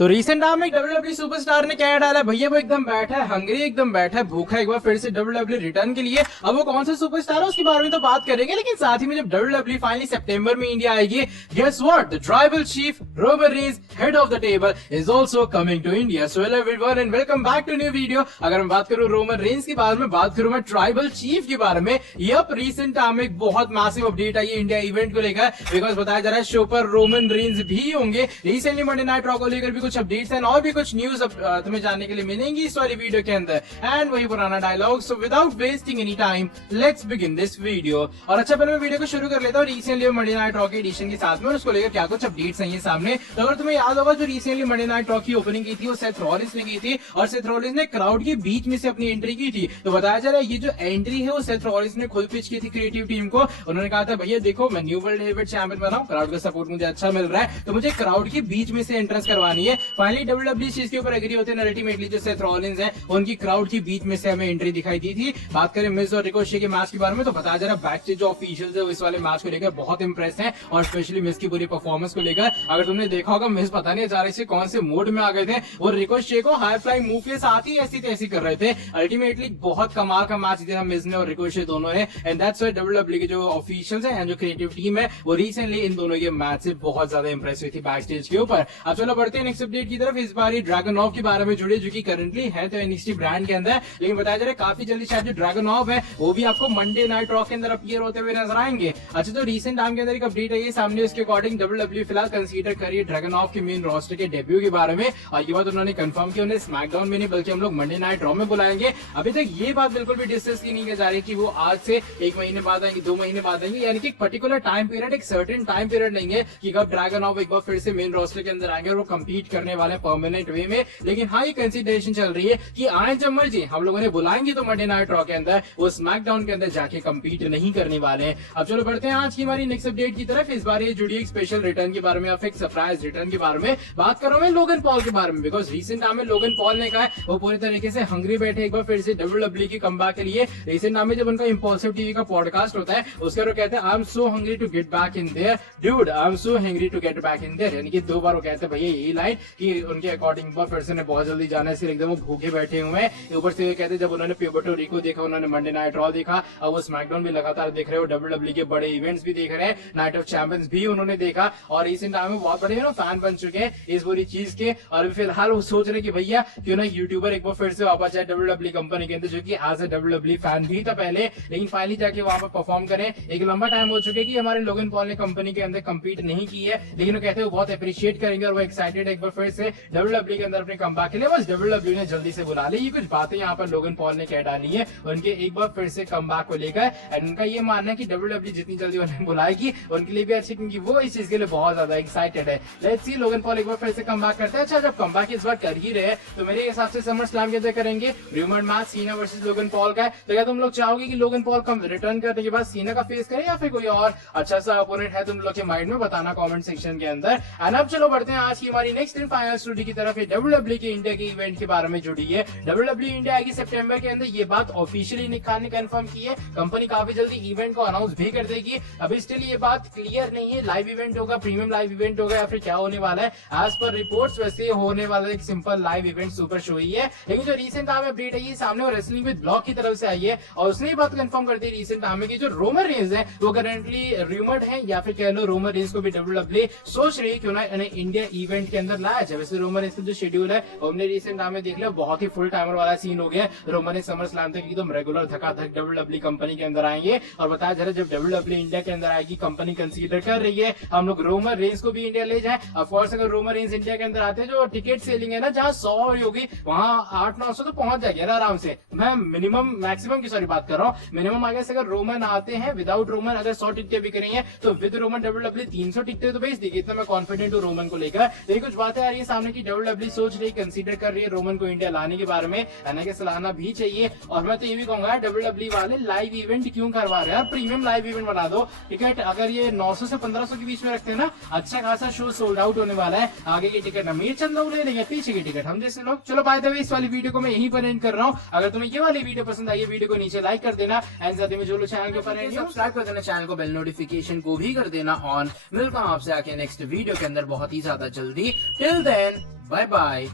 तो recent time में WW superstar ने क्या डाला भैया, वो एकदम बैठा है हंग्री, एकदम बैठा है भूखा एक बार फिर से डब्ल्यूडब्ल्यू रिटर्न के लिए। अब वो कौन सा सुपरस्टार है उसके बारे में तो बात करेंगे, लेकिन साथ ही में जब डब्ल्यूडब्ल्यू फाइनली सितंबर में इंडिया आएगी, guess what, the tribal chief Roman Reigns, head of the table, is also coming to India. So hello everyone and welcome back to new video. अगर मैं बात करूं रोमन रेंज के बारे में, बात करूं मैं ट्राइबल चीफ के बारे में, यप रिसेंट टाइम में एक बहुत मैसिव अपडेट आई है इंडिया इवेंट को लेकर, बिकॉज बताया जा रहा है शो पर रोमन रेंज भी होंगे। रिसेंटली मंडे नाइट रॉ को लेकर भी कुछ अपडेट्स हैं और भी कुछ न्यूज तुम्हें जानने के लिए मिलेंगी इस वाली वीडियो के अंदर, एंड वही पुराना dialogue. So without wasting any time let's begin this video. और अच्छा पहले मैं वीडियो को शुरू कर लेता हूँ रिसेंटली मंडे नाइट रॉ के एडिशन के साथ में, और उसको लेकर क्या कुछ अपडेट्स हैं ये सामने। तो अगर तुम्हें याद होगा जो रिसेंटली मंडे नाइट रॉ की ओपनिंग की थी वो सेथ रॉलिंस ने की थी, और सेथ रॉलिंस ने क्राउड के बीच में से अपनी एंट्री की थी। तो बताया जा रहा है ये जो एंट्री है वो सेथ रॉलिंस ने खुद पिच की थी क्रिएटिव टीम को। उन्होंने कहा था भैया देखो मैं न्यू वर्ल्ड हेवीवेट चैंपियन बना हूं, क्राउड का सपोर्ट मुझे अच्छा मिल रहा है, तो मुझे क्राउड के बीच में से एंट्रेंस करवानी है। फाइनली डब्ल्यूडब्ल्यू इस चीज के ऊपर एग्री होते हैं। अल्टीमेटली जो सेथ रॉलिंस है उनकी क्राउड के बीच में से हमें एंट्री दिखाई दी थी। बात करें मिज और रिकोशे के मैच के बारे में, तो बताया जा रहा है बैक स्टेज जो ऑफिशियल्स है इस वाले मैच को लेकर बहुत इंप्रेस हैं, और स्पेशली मिज की पूरी परफॉर्मेंस को लेकर। अगर तुमने देखा होगा मिज पता नहीं अचानक से कौन से मोड में आ गए थे, वो रिकोशे को हाई फ्लाइंग मूव के साथ ही ऐसी तैसी कर रहे थे। अल्टीमेटली बहुत कमाल का मैच दिया मिज ने और रिकोशे दोनों ने, एंड दैट्स व्हाई डब्ल्यूडब्ल्यू के जो ऑफिशियल्स हैं जो क्रिएटिव टीम है वो रिसेंटली इन दोनों के मैच से बहुत ज्यादा इंप्रेस हुई थी बैक स्टेज के ऊपर। अब चलो बढ़ते हैं नेक्स्ट अपडेट की तरफ। इस बार ड्रैगनॉफ के बारे में जुड़े जो कि करंटली है तो एनएक्सटी ब्रांड के अंदर, लेकिन बताया जा रहा है काफी जल्दी शायद जो ड्रैगनॉफ है वो भी आपको मंडे नाइट रॉ के अंदर अपीयर होते हुए नजर आएंगे। अच्छा तो रिसेंट टाइम के अंदर एक अपडेट है सामने, उसके अकॉर्डिंग डब्ल्यूडब्ल्यू फिलहाल कंसीडर करिए ड्रैगनॉफ के मेन रोस्टर के डेब्यू के बारे में, और ये बात उन्होंने कंफर्म की, उन्हें स्मैकडाउन में नहीं बल्कि हम लोग मंडे नाइट रॉ में बुलाएंगे। अभी तक ये बात बिल्कुल भी डिस्कस की नहीं जा रही कि वो आज से 1 महीने बाद आएंगे, 2 महीने बाद आएंगे, यानी कि एक पर्टिकुलर टाइम पीरियड, एक सर्टेन टाइम पीरियड नहीं है कि कब ड्रैगनॉफ एक बार फिर से मेन रोस्टर के अंदर आएंगे और वो कम्पीट करने वाले परमानेंट वे में। लेकिन हाँ ये कंसिडरेशन चल रही है कि आए जब मर्जी हम लोगों ने बुलाएंगे तो मंडे नाइट रॉ के अंदर वो स्मैकडाउन के अंदर जाके कम्पीट नहीं करने वाले हैं। अब चलो बढ़ते हैं आज की हमारी नेक्स्ट अपडेट की तरफ। इस बार ये जुड़ी एक स्पेशल रिटर्न के बारे में, एक सरप्राइज रिटर्न के बारे में बात कर रहा हूं मैं लोगन पॉल के बारे में, बिकॉज रिसेंट टाइम में लोगन पॉल ने कहा है वो पूरी तरीके से हंग्री बैठे एक बार फिर से डब्ल्यूडब्ल्यू की कमबैक के लिए। रिसेंट टाइम में जब उनका इम्पल्सिव टीवी का पॉडकास्ट होता है उसके वो कहते हैं I am so hungry to get back in there dude, I am so hungry to get back in there, यानी कि 2 बार वो कहते हैं भैया यही लाइन कि उनके अकॉर्डिंग फिर से बहुत जल्दी जाना है, सिर्फ एकदम वो भूखे बैठे हुए हैं। ऊपर से कहते हैं जब उन्होंने प्यूबर्टो रिको देखा, उन्होंने मंडे नाइट रॉ देखा, अब वो स्मैकडाउन भी लगातार देख रहे हो, डब्ल्यूडब्ल्यू के बड़े इवेंट्स भी देख रहे हैं, नाइट ऑफ चैंपियंस भी उन्होंने देखा, और रिसेंट टाइम में बहुत बड़े फैन बन चुके हैं इस पूरी चीज के। और फिलहाल वो सोच रहे कि भैया क्यों ना यूट्यूबर एक बार फिर से वापस जाए डब्ल्यूडब्ल्यू कंपनी के अंदर, जो कि एज ए डब्ल्यूडब्ल्यू फैन भी था पहले, लेकिन फाइनली जाके वहां पर परफॉर्म करें। एक लंबा टाइम हो चुका है कि हमारे लोगन पॉल ने कंपनी के अंदर कम्पीट नहीं की है, लेकिन वो कहते हैं वो बहुत अप्रिशिएट करेंगे और वो एक्साइटेड एक बार फिर से डब्ल्यूडब्ल्यू के अंदर अपने कमबैक के लिए। बस डब्ल्यूडब्ल्यू ने जल्दी से बुला ली। ये कुछ बातें यहाँ पर लोगन पॉल ने कह डाली है उनके एक बार फिर से कमबैक को लेकर, एंड उनका ये मानना है कि डब्ल्यूडब्ल्यू जितनी जल्दी उन्हें बुलाएगी उनके लिए भी अच्छी, क्योंकि वो इस चीज के लिए बहुत ज्यादा एक्साइटेड है। लेट्स सी लोगन पॉल एक बार फिर से कमबैक करते हैं। अच्छा जब कमबैक इस बार कर ही रहे तो मेरे हिसाब से समर स्लैम के अंदर करेंगे rumoured match Cena versus Logan Paul का है। तो क्या तुम लोग चाहोगे कि लोगन पॉल कम रिटर्न करने के बाद सीना का फेस करे या फिर कोई और अच्छा सा अपोनेंट है तुम लोग के माइंड में, बताना कमेंट सेक्शन के अंदर। एंड अब चलो बढ़ते हैं आज की हमारी नेक्स्ट एंड फाइनल स्टोरी की तरफ। डब्ल्यूडब्ल्यू के इंडिया के इवेंट के बारे में जुड़ी है। डब्ल्यूडब्ल्यू इंडिया आएगी सितंबर के अंदर, ये बात ऑफिशियली निक खान ने कंफर्म की है। कंपनी काफी जल्दी इवेंट को अनाउंस भी कर देगी। अभी स्टिल ये बात क्लियर नहीं है लाइव इवेंट होगा, प्रीमियम लाइव इवेंट होगा या फिर क्या होने वाला है। एज पर रिपोर्ट्स वैसे होने वाला एक simple live event super show ही है, लेकिन जो रिसेंट टाइम में अपडेट है ये सामने वो रेसलिंग विद ब्लॉग की तरफ से आई है, और उसने ये बात कंफर्म कर दी रिसेंट टाइम में कि जो रोमन रेंज है वो करंटली रूमर्ड है, या फिर कह लो रोमन रेंज को भी डब्ल्यूडब्ल्यू सोच रही है क्यों ना इन्हें इंडिया इवेंट के अंदर लाया जाए। वैसे रोमन रेंज का जो शेड्यूल है हमने रिसेंट टाइम में देख लिया, बहुत ही फुल टाइमर वाला सीन हो गया। रोमन रेंज समर स्लैम तक एकदम रेगुलर धकाधक डब्ल्यूडब्ल्यू कंपनी के अंदर आएंगे, और बताया जा रहा है जब डब्ल्यूडब्ल्यू इंडिया के अंदर आएगी कंपनी कंसीडर कर रही है हम लोग रोमन रेंज को भी इंडिया ले जाए। ऑफकोर्स अगर रोमन रेंज इंडिया के अंदर आते हैं जो टिकट सेलिंग है ना जहाँ 100 होगी वहाँ 800-900 तो पहुंच जाएगी आराम से। मैं मिनिमम मैक्सिमम की सॉरी बात कर रहा हूँ, मिनिमम आगे से अगर रोमन आते हैं विदाउट रोमन अगर 100 टिकटें बिक रही हैं तो विद रोमन डब्ल्यूडब्ल्यू 300 टिकटें तो भेज देगी, इतना मैं कॉन्फिडेंट हूँ रोमन को लेकर। लेकिन कुछ बातें आ रही है सामने की डब्ल्यूडब्ल्यू सोच रही कंसीडर कर रही है रोमन को इंडिया लाने के बारे में, यानी कि लाना भी चाहिए। और मैं तो ये भी कहूंगा डब्ल्यूडब्ल्यू वाले लाइव इवेंट क्यों करवा रहे हैं, प्रीमियम लाइव इवेंट बना दो। टिकट अगर ये 900 से 1500 के बीच में रखते हैं ना, अच्छा खासा शो सोल्ड आउट होने वाला है। आगे की टिकट अमीर चंद लोग ले लेंगे, पीछे की टिकट हम जैसे लोग। चलो बाय द वे इस वाली वीडियो को मैं यहीं पर एंड कर रहा हूँ। अगर तुम्हें ये वाली वीडियो पसंद आई है वीडियो को नीचे लाइक कर देना, एंड साथ में जो लोग चैनल के ऊपर सब्सक्राइब कर देना, चैनल को बेल नोटिफिकेशन को भी कर देना ऑन। मिलता हूँ आपसे आके नेक्स्ट वीडियो के अंदर बहुत ही ज्यादा जल्दी। Till then bye bye.